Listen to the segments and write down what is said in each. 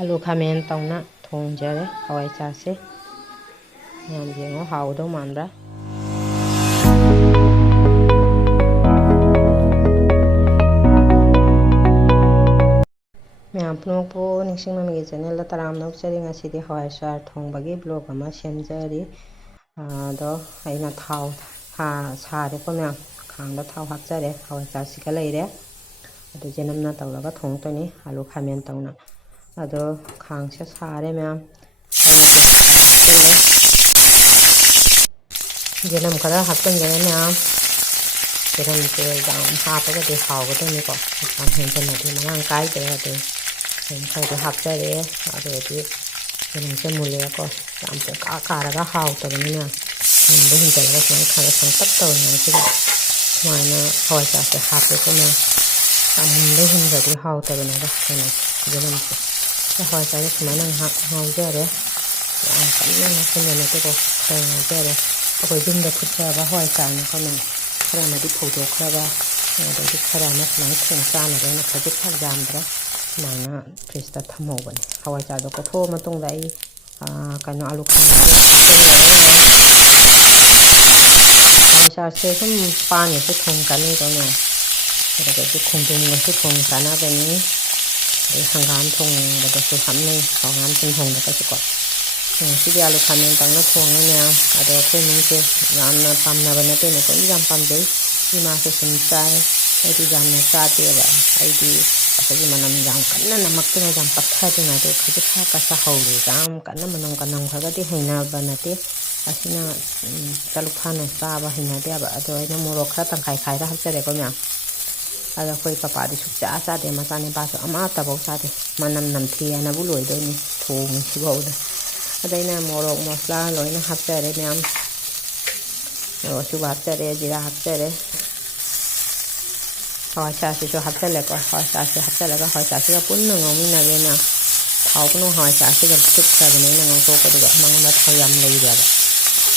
ꯑꯂꯨ ꯈꯥꯃꯦꯟ ꯇꯧꯅ ꯊꯣꯡꯖꯔꯦ ꯍꯋꯥꯏꯖꯥꯔꯁꯦ ꯃꯌꯥꯝ ꯌꯦꯡꯉꯣ ꯍꯥꯎꯒꯗꯧ ꯃꯥꯟꯕ꯭ꯔꯥ ꯃꯌꯥꯝ ꯄꯨꯝꯅꯃꯛꯄꯨ ꯅꯤꯡꯁꯤꯡꯃꯤꯒꯤ ꯆꯦꯅꯦꯜꯗ ꯇꯔꯥꯝꯅ ꯑꯣꯛꯆꯔꯤ ꯉꯁꯤꯗꯤ ꯍꯋꯥꯏꯖꯥꯔ ꯊꯣꯡꯕꯒꯤ ꯕ꯭ꯂꯣꯛ ꯑꯃ ꯁꯦꯝꯖꯔꯤ ꯑꯗꯣ ꯑꯩꯅ ꯊꯥꯎ ꯁꯥꯔꯦꯀꯣ ꯃꯌꯥꯝ ꯈꯥꯡꯗ ꯊꯥꯎ ꯍꯥꯞꯆꯔꯦ ꯍꯋꯥꯏꯖꯥꯔꯁꯤꯒ ꯂꯩꯔꯦ ꯑꯗꯨ ꯆꯅꯝꯅ ꯇꯧꯔꯒ ꯊꯣꯡꯉꯛꯇꯣꯏꯅꯤ ꯑꯂꯨ ꯈꯥꯃꯦꯟ ꯇꯧꯅ ꯑꯗꯣ ꯈꯥꯡꯁꯦ ꯁꯥꯔꯦ ꯃꯌꯥꯝ ꯆꯅꯝ ꯈꯔ ꯍꯥꯞꯆꯤꯟꯖꯔꯦ ꯃꯌꯥꯝ ꯆꯅꯝꯁꯦ ꯌꯥꯝ ꯍꯥꯞꯄꯒꯗꯤ ꯍꯥꯎꯒꯗꯣꯏꯅꯤꯀꯣ ꯌꯥꯝ ꯍꯦꯟꯖꯟꯅꯗꯤ ꯃꯔꯥꯡ ꯀꯥꯏꯗ꯭ꯔꯦ ꯑꯗꯨ ꯈꯔꯗꯤ ꯍꯥꯞꯆꯔꯦ ꯑꯗꯨꯗꯤ ꯆꯅꯝꯁꯦ ꯃꯨꯜꯂꯦꯀꯣ ꯌꯥꯝ ꯄꯨꯡꯀꯥ ꯀꯥꯔꯒ ꯍꯥꯎꯇꯕꯅꯤꯅ ꯃꯨꯟꯕ ꯍꯦꯟꯖꯜꯂꯒ ꯁꯨꯃꯥꯏꯅ ꯈꯔ ꯁꯪꯇꯛ ꯇꯧꯔꯤꯉꯩꯁꯤꯗ ꯁꯨꯃꯥꯏꯅ ꯍꯋꯥꯏꯖꯥꯔꯁꯦ ꯍꯥꯞꯄꯦꯀꯣ ꯃꯌꯥꯝ ꯌꯥꯝ ꯃꯨꯟꯕ ꯍꯦꯟꯈ꯭ꯔꯗꯤ ꯍꯥꯎꯇꯕꯅꯦꯕ ꯀꯩꯅꯣ ꯆꯅꯝꯁꯦ ꯍꯋꯥꯏꯖꯥꯔꯁꯦ ꯁꯨꯃꯥꯏꯅ ꯉꯥꯏꯍꯥꯛ ꯉꯧꯖꯔꯦ ꯌꯥꯝ ꯀꯟꯅ ꯉꯧꯁꯤꯟꯕ ꯅꯠꯇꯦꯀꯣ ꯈꯔ ꯉꯧꯖꯔꯦ ꯑꯩꯈꯣꯏ ꯌꯨꯝꯗ ꯐꯨꯠꯆꯕ ꯍꯋꯥꯏꯖꯥꯔꯅꯤꯀꯣ ꯃꯌꯥꯝ ꯈꯔ ꯑꯃꯗꯤ ꯐꯧꯗꯣꯛꯈ꯭ꯔꯒ ꯑꯗꯒꯤ ꯈꯔ ꯑꯃ ꯁꯨꯃꯥꯏꯅ ꯊꯣꯡ ꯆꯥꯅꯕ ꯑꯩꯅ ꯈꯖꯤꯛ ꯈꯔ ꯌꯥꯝꯗ꯭ꯔꯦ ꯁꯨꯃꯥꯏꯅ ꯐ꯭ꯔꯤꯖꯇ ꯊꯝꯍꯧꯕꯅꯦ ꯍꯋꯥꯏꯖꯥꯔꯗꯣ ꯀꯣꯠꯊꯣꯛꯑ ꯃꯇꯨꯡꯗ ꯑꯩ ꯀꯩꯅꯣ ꯑꯂꯨ ꯈꯥꯃꯦꯟꯗꯣ ꯍꯋꯥꯏꯖꯥꯔꯁꯦ ꯁꯨꯝ ꯄꯥꯟꯒꯁꯨ ꯊꯣꯡ ꯆꯥꯅꯩꯀꯣ ꯃꯌꯥꯝ ꯑꯗꯒꯤ ꯈꯣꯡꯗ꯭ꯔꯨꯝꯒꯁꯨ ꯊꯣꯡ ꯆꯥꯅꯕꯅꯤ ꯑꯗꯩ ꯍꯪꯒꯥꯝ ꯊꯣꯡꯕꯗꯁꯨ ꯍꯥꯞꯅꯩ ꯍꯪꯒꯥꯝ ꯆꯝꯊꯣꯡꯗꯒꯁꯨꯀꯣ ꯉꯁꯤꯗꯤ ꯑꯂꯨ ꯈꯥꯃꯦꯟ ꯇꯧꯅ ꯊꯣꯡꯉꯦ ꯃꯌꯥꯝ ꯑꯗꯣ ꯑꯩꯈꯣꯏ ꯏꯃꯨꯡꯁꯦ ꯌꯥꯝꯅ ꯄꯥꯝꯅꯕ ꯅꯠꯇꯦ ꯃꯇꯣꯝꯗꯤ ꯌꯥꯝ ꯄꯥꯝꯖꯩ ꯏꯃꯥꯁꯨ ꯁꯨꯝ ꯆꯥꯏ ꯑꯩꯗꯤ ꯌꯥꯝꯅ ꯆꯥꯗꯦꯕ ꯑꯩꯗꯤ ꯑꯩꯈꯣꯏꯒꯤ ꯃꯅꯝ ꯌꯥꯝ ꯀꯟꯅ ꯅꯝꯃꯛꯇ꯭ꯔꯤꯉꯩ ꯌꯥꯝ ꯄꯠꯊꯗ꯭ꯔꯤꯉꯩꯗ ꯈꯖꯤꯛ ꯈꯔ ꯁꯥꯍꯧꯔꯦ ꯌꯥꯝ ꯀꯟꯅ ꯃꯅꯝꯒ ꯅꯝꯈ꯭ꯔꯒꯗꯤ ꯍꯩꯅꯕ ꯅꯠꯇꯦ ꯑꯁꯤꯅ ꯆꯂꯨꯛ ꯐꯥꯅ ꯆꯥꯕ ꯍꯩꯅꯗꯦꯕ ꯑꯗꯣ ꯑꯩꯅ ꯃꯣꯔꯣꯛ ꯈꯔ ꯇꯪꯈꯥꯏ ꯈꯥꯏꯔ ꯍꯥꯞꯆꯔꯦꯀꯣ ꯃꯌꯥꯝ ꯑꯗꯣ ꯑꯩꯈꯣꯏ ꯄꯄꯥꯗꯤ ꯁꯨꯡꯆꯥ ꯆꯥꯗꯦ ꯃꯆꯥꯅꯤꯄꯥꯁꯨ ꯑꯃꯠꯇꯐꯥꯎ ꯆꯥꯗꯦ ꯃꯅꯝ ꯅꯝꯊꯤꯑꯅꯕꯨ ꯂꯣꯏꯗꯣꯏꯅꯤ ꯊꯣꯡꯉꯤꯁꯤꯐꯥꯎꯗ ꯑꯗ ꯑꯩꯅ ꯃꯣꯔꯣꯛ ꯃꯁꯂꯥ ꯂꯣꯏꯅ ꯍꯥꯞꯆꯔꯦ ꯃꯌꯥꯝ ꯃꯣꯔꯣꯛ ꯑꯁꯨꯕ ꯍꯥꯞꯆꯔꯦ ꯖꯤꯔꯥ ꯍꯥꯞꯆꯔꯦ ꯍꯋꯥꯏꯖꯥꯔꯁꯤꯁꯨ ꯍꯥꯞꯆꯜꯂꯦꯀꯣ ꯍꯋꯥꯏꯖꯥꯔꯁꯤ ꯍꯥꯞꯆꯜꯂꯒ ꯍꯋꯥꯏꯖꯥꯔꯁꯤꯒ ꯄꯨꯟꯅ ꯉꯧꯃꯤꯟꯅꯔꯦꯅ ꯊꯥꯎ ꯍꯋꯥꯏꯖꯥꯔꯁꯤꯒ ꯆꯨꯞꯈ꯭ꯔꯕꯅꯦ ꯑꯩꯅ ꯉꯧꯊꯣꯛꯄꯗꯨꯒ ꯃꯉꯣꯟꯗ ꯊꯥꯎ ꯌꯥꯝ ꯂꯩꯔꯦꯕ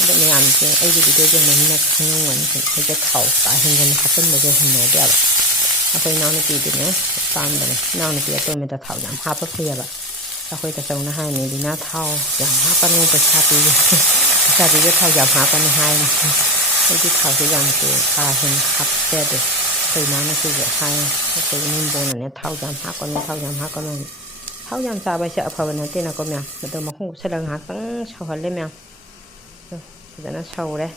ꯑꯗꯣ ꯃꯌꯥꯝꯁꯦ ꯑꯩꯒꯤ ꯚꯤꯗꯤꯑꯣ ꯌꯦꯡꯕꯅꯤꯅ ꯈꯪꯉꯝꯒꯅꯤ ꯑꯩꯁꯦ ꯊꯥꯎ ꯀꯥ ꯍꯦꯟꯖꯟꯅ ꯍꯥꯞꯆꯤꯟꯕꯁꯦ ꯍꯩꯅꯗꯦꯕ ꯑꯩꯈꯣꯏ ꯏꯅꯥꯎꯅꯨꯄꯤꯗꯨꯅꯦ ꯄꯥꯝꯕꯅꯦ ꯏꯅꯥꯎꯅꯨꯄꯤ ꯑꯇꯣꯝꯕꯗ ꯊꯥꯎ ꯌꯥꯝ ꯍꯥꯞꯄ ꯐꯩꯌꯦꯕ ꯑꯩꯈꯣꯏ ꯇꯥꯆꯧꯅ ꯍꯥꯏꯅꯤ ꯂꯤꯅꯥ ꯊꯥꯎ ꯌꯥꯝ ꯍꯥꯞꯄꯅꯨ ꯄꯩꯁꯥ ꯄꯤꯒꯦ ꯄꯩꯁꯥ ꯄꯤꯒꯦ ꯊꯥꯎ ꯌꯥꯝ ꯍꯥꯞꯄꯅꯨ ꯍꯥꯏꯅꯤ ꯑꯩꯗꯤ ꯊꯥꯎꯁꯦ ꯌꯥꯝꯁꯨ ꯀꯥ ꯍꯦꯟꯅ ꯍꯥꯞꯆꯗꯦ ꯑꯩꯈꯣꯏ ꯏꯃꯥꯅꯁꯨ ꯍꯥꯏ ꯑꯩꯈꯣꯏ ꯏꯅꯦꯝꯕꯣꯛꯅꯅꯦ ꯊꯥꯎ ꯌꯥꯝ ꯍꯥꯞꯀꯅꯨ ꯊꯥꯎ ꯌꯥꯝ ꯍꯥꯞꯀꯅꯨ ꯊꯥꯎ ꯌꯥꯝ ꯆꯥꯕ ꯍꯥꯏꯁꯦ ꯑꯐꯕ ꯅꯠꯇꯦꯅꯀꯣ ꯃꯌꯥꯝ ꯑꯗꯣ ꯃꯈꯨꯝ ꯀꯨꯞꯁꯜꯂꯒ ꯉꯥꯏꯍꯥꯛꯇꯪ ꯁꯧꯍꯜꯂꯦ ꯃꯌꯥꯝ ꯐꯖꯅ ꯁꯧꯔꯦ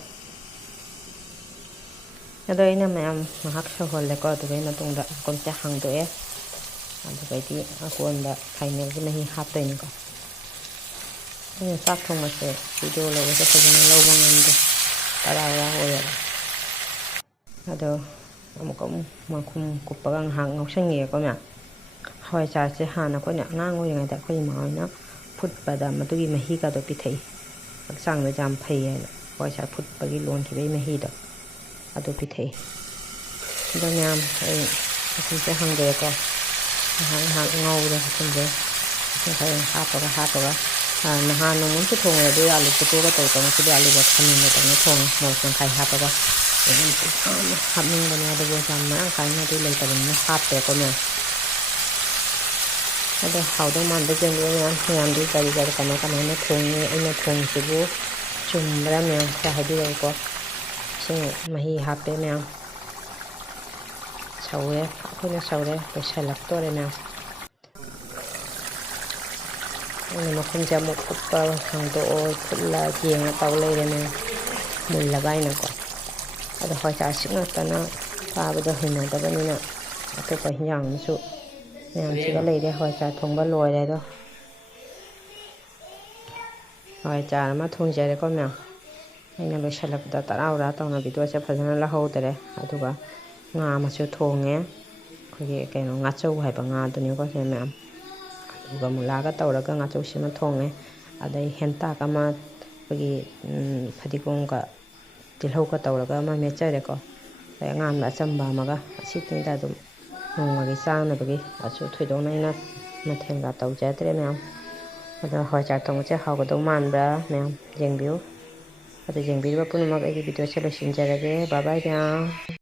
ꯑꯗꯣ ꯑꯩꯅ ꯃꯌꯥꯝ ꯉꯥꯏꯍꯥꯛ ꯁꯧꯍꯜꯂꯦꯀꯣ ꯑꯗꯨꯒꯤ ꯃꯇꯨꯡꯗ ꯃꯈꯨꯝꯁꯦ ꯍꯥꯡꯗꯣꯛꯑꯦ ꯑꯗꯨꯗꯩꯗꯤ ꯑꯀꯣꯟꯕ ꯐꯥꯏꯅꯦꯜꯒꯤ ꯃꯍꯤ ꯍꯥꯞꯇꯣꯏꯅꯤꯀꯣ ꯑꯩꯅ ꯆꯥꯛ ꯊꯣꯡꯕꯁꯦ ꯚꯤꯗꯤꯑꯣ ꯂꯧꯕꯁꯦ ꯐꯖꯅ ꯂꯧꯕ ꯉꯝꯗꯦ ꯇꯔꯥ ꯑꯣꯏꯌꯦꯕ ꯑꯗꯣ ꯑꯃꯨꯛ ꯃꯈꯨꯝ ꯀꯨꯞꯄꯒ ꯉꯥꯏꯍꯥꯛ ꯉꯧꯁꯟꯒꯤꯒꯦꯀꯣ ꯃꯌꯥꯝ ꯍꯋꯥꯏꯖꯥꯔꯁꯦ ꯍꯥꯟꯅ ꯑꯩꯈꯣꯏꯅ ꯑꯉꯥꯡ ꯑꯣꯏꯔꯤꯉꯩꯗ ꯑꯩꯈꯣꯏ ꯏꯃꯥ ꯍꯣꯏꯅ ꯐꯨꯠꯄꯗ ꯃꯗꯨꯒꯤ ꯃꯍꯤꯒꯗꯣ ꯄꯤꯊꯛꯏ ꯍꯛꯆꯥꯡꯗ ꯌꯥꯝ ꯐꯩ ꯍꯥꯏꯅ ꯍꯋꯥꯏꯖꯥꯔ ꯐꯨꯠꯄꯒꯤ ꯂꯣꯟꯈꯤꯕꯒꯤ ꯃꯍꯤꯗꯣ ꯑꯗꯨ ꯄꯤꯊꯛꯏ ꯑꯗꯣ ꯃꯌꯥꯝ ꯑꯩ ꯃꯈꯨꯝꯁꯦ ꯍꯥꯡꯗꯣꯛꯑꯦꯀꯣ ꯉꯥꯏꯍꯥꯛ ꯉꯧꯔꯦ ꯃꯈꯨꯝꯁꯦ ꯈꯔ ꯍꯥꯞꯄꯒ ꯅꯍꯥꯟ ꯅꯣꯡꯃꯝꯁꯨ ꯊꯣꯡꯉꯦ ꯑꯗꯨ ꯑꯂꯨ ꯐꯨꯠꯇꯣꯛꯑꯒ ꯇꯧꯕ ꯉꯁꯤꯗꯤ ꯑꯂꯨꯒ ꯈꯥꯃꯦꯟꯒ ꯇꯧꯅ ꯊꯣꯡꯉꯦ ꯃꯣꯔꯣꯛ ꯇꯪꯈꯥꯏ ꯍꯥꯞꯄꯒ ꯍꯥꯞꯅꯤꯡꯕꯅꯦ ꯑꯗꯨꯕꯨ ꯌꯥꯝ ꯃꯔꯥꯡ ꯀꯥꯏꯅꯗꯤ ꯂꯩꯇꯕꯅꯤꯅ ꯍꯥꯞꯇ꯭ꯔꯦꯀꯣ ꯃꯌꯥꯝ ꯑꯗꯣ ꯍꯥꯎꯗꯧ ꯃꯥꯟꯕ ꯌꯦꯡꯕꯤꯌꯨ ꯃꯌꯥꯝꯗꯤ ꯀꯔꯤ ꯀꯃꯥꯏꯅ ꯊꯣꯡꯉꯤ ꯑꯩꯅ ꯊꯣꯡꯉꯤꯁꯤꯕꯨ ꯆꯨꯝꯕ꯭ꯔꯥ ꯃꯌꯥꯝ ꯈꯔ ꯍꯥꯏꯕꯤꯔꯛꯎꯀꯣ ꯏꯁꯤꯡ ꯃꯍꯤ ꯍꯥꯞꯄꯦ ꯃꯌꯥꯝ ꯁꯧꯔꯦ ꯑꯩꯈꯣꯏꯅ ꯁꯧꯔꯦ ꯂꯣꯏꯁꯤꯜꯂꯛꯇꯣꯔꯦ ꯃꯌꯥꯝ ꯑꯩꯅ ꯃꯈꯨꯝꯁꯦ ꯑꯃꯨꯛ ꯀꯨꯞꯄ ꯍꯥꯡꯗꯣꯛꯑꯣ ꯐꯨꯠꯂ ꯌꯦꯡꯉ ꯇꯧ ꯂꯩꯔꯦ ꯃꯌꯥꯝ ꯃꯨꯜꯂꯕ ꯍꯥꯏꯅꯀꯣ ꯑꯗꯣ ꯍꯋꯥꯏꯖꯥꯔꯁꯤ ꯉꯥꯛꯇꯅ ꯆꯥꯕꯗꯣ ꯍꯩꯅꯗꯕꯅꯤꯅ ꯑꯇꯣꯞꯄ ꯍꯤꯟꯖꯥꯡ ꯑꯃꯁꯨ ꯃꯌꯥꯝꯁꯤꯒ ꯂꯩꯔꯦ ꯍꯋꯥꯏꯖꯥꯔ ꯊꯣꯡꯕ ꯂꯣꯏꯔꯦ ꯑꯗꯣ ꯍꯋꯥꯏꯖꯥꯔ ꯑꯃ ꯊꯣꯡꯖꯔꯦꯀꯣ ꯃꯌꯥꯝ ꯑꯩꯅ ꯂꯣꯏꯁꯤꯜꯂꯛꯄꯗ ꯇꯔꯥ ꯇꯧꯅ ꯚꯤꯗꯤꯑꯣꯁꯦ ꯐꯖꯅ ꯂꯧꯍꯧꯗꯔꯦ ꯑꯗꯨꯒ ꯉꯥ ꯑꯃꯁꯨ ꯊꯣꯡꯉꯦ ꯑꯩꯈꯣꯏꯒꯤ ꯀꯩꯅꯣ ꯉꯥꯆꯧ ꯍꯥꯏꯕ ꯉꯥꯗꯨꯅꯤꯀꯣ ꯁꯤ ꯃꯌꯥꯝ ꯑꯂꯨꯒ ꯃꯨꯂꯥꯒ ꯇꯧꯔꯒ ꯉꯥꯆꯧꯁꯤꯃ ꯊꯣꯡꯉꯦ ꯑꯗꯩ ꯍꯦꯟꯇꯥꯛ ꯑꯃ ꯑꯩꯈꯣꯏꯒꯤ ꯐꯗꯤꯒꯣꯝꯒ ꯇꯤꯜꯍꯧꯒ ꯇꯧꯔꯒ ꯑꯃ ꯃꯦꯠꯆꯔꯦꯀꯣ ꯑꯗꯩ ꯑꯉꯥꯡꯕ ꯑꯆꯝꯕ ꯑꯃꯒ ꯑꯁꯤꯇꯪꯗ ꯑꯗꯨꯝ ꯅꯣꯡꯃꯒꯤ ꯆꯥꯅꯕꯒꯤ ꯊꯣꯏꯗꯣꯛꯅ ꯑꯩꯅ ꯃꯊꯦꯜꯒ ꯇꯧꯖꯗ꯭ꯔꯦ ꯃꯌꯥꯝ ꯑꯗꯣ ꯍꯋꯥꯏꯖꯥꯔ ꯊꯣꯡꯕꯁꯦ ꯍꯥꯎꯒꯗꯧ ꯃꯥꯟꯕ꯭ꯔꯥ ꯃꯌꯥꯝ ꯌꯦꯡꯕꯤꯌꯨ ꯑꯗꯣ ꯌꯦꯡꯕꯤꯔꯤꯕ ꯄꯨꯝꯅꯃꯛ ꯑꯩꯒꯤ ꯚꯤꯗꯤꯑꯣꯁꯦ ꯂꯣꯏꯁꯤꯟꯖꯔꯒꯦ ꯕꯥꯏ ꯕꯥꯏ ꯃꯌꯥꯝ